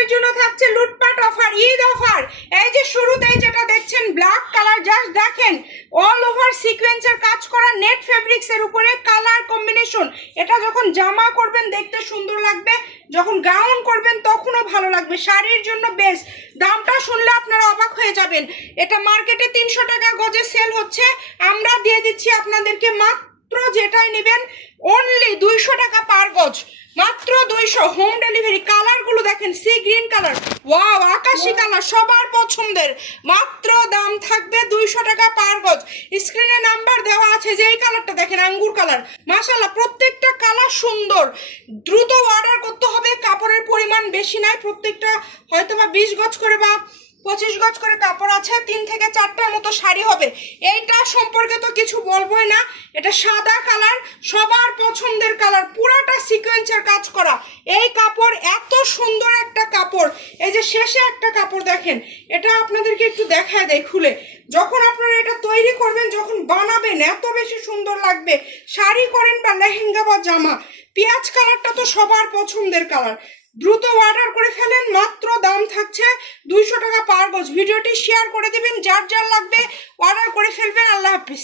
আপনাদের জন্য থাকছে লুটপাট অফার, ঈদ অফার। এই যে শুরুতেই যেটা দেখছেন ব্ল্যাক কালার, জাস্ট দেখেন অল ওভার সিকোয়েন্সের কাজ করা নেট ফেব্রিক্স এর উপরে কালার কম্বিনেশন। এটা যখন জামা করবেন দেখতে সুন্দর লাগবে, যখন গাউন করবেন তখনও ভালো লাগবে, শাড়ির জন্য বেস্ট। দামটা শুনলে আপনারা অবাক হয়ে যাবেন। এটা মার্কেটে 300 টাকা গজে সেল হচ্ছে, আমরা দিয়ে দিচ্ছি আপনাদেরকে মাত্র যেটাই নেবেন অনলি 200 টাকা পার গজ, মাত্র 200। Home delivery. কালারগুলো দেখেন, সি গ্রিন কালার, ওয়াও আকাশি কালার, সবার পছন্দের। মাত্র দাম থাকবে 200 টাকা পার গজ। স্ক্রিনে নাম্বার দেওয়া আছে। যে এই কালারটা দেখেন, আঙ্গুর কালার, মাশাআল্লাহ প্রত্যেকটা কালার সুন্দর। দ্রুত অর্ডার করতে হবে, কাপড়ের পরিমাণ বেশি নাই, প্রত্যেকটা হয়তো বা 20 গজ করে বা 25 গজ করে কাপড় আছে, 3 থেকে 4টার মতো শাড়ি হবে। এইটা সম্পর্কে তো কিছু বলবোই না, এটা সাদা কালার, সবার পছন্দের কালার, পুরাটা সিকোয়েন্সের কাজ করা। এই কাপড় এত সুন্দর একটা কাপড়। এই যে শেষে একটা কাপড় দেখেন, এটা আপনাদেরকে একটু দেখায় দেয় খুলে। যখন আপনারা এটা তৈরি করবেন, যখন বানাবেন, এত বেশি সুন্দর লাগবে। শাড়ি করেন বা লেহেঙ্গা বা জামা, পেঁয়াজ কালারটা তো সবার পছন্দের কালার। দ্রুত অর্ডার করে ফেলেন, মাত্র দাম থাকছে 200 টাকা পার গজ। ভিডিওটি শেয়ার করে দিবেন, যার যার লাগবে অর্ডার করে ফেলবেন। আল্লাহ হাফিজ।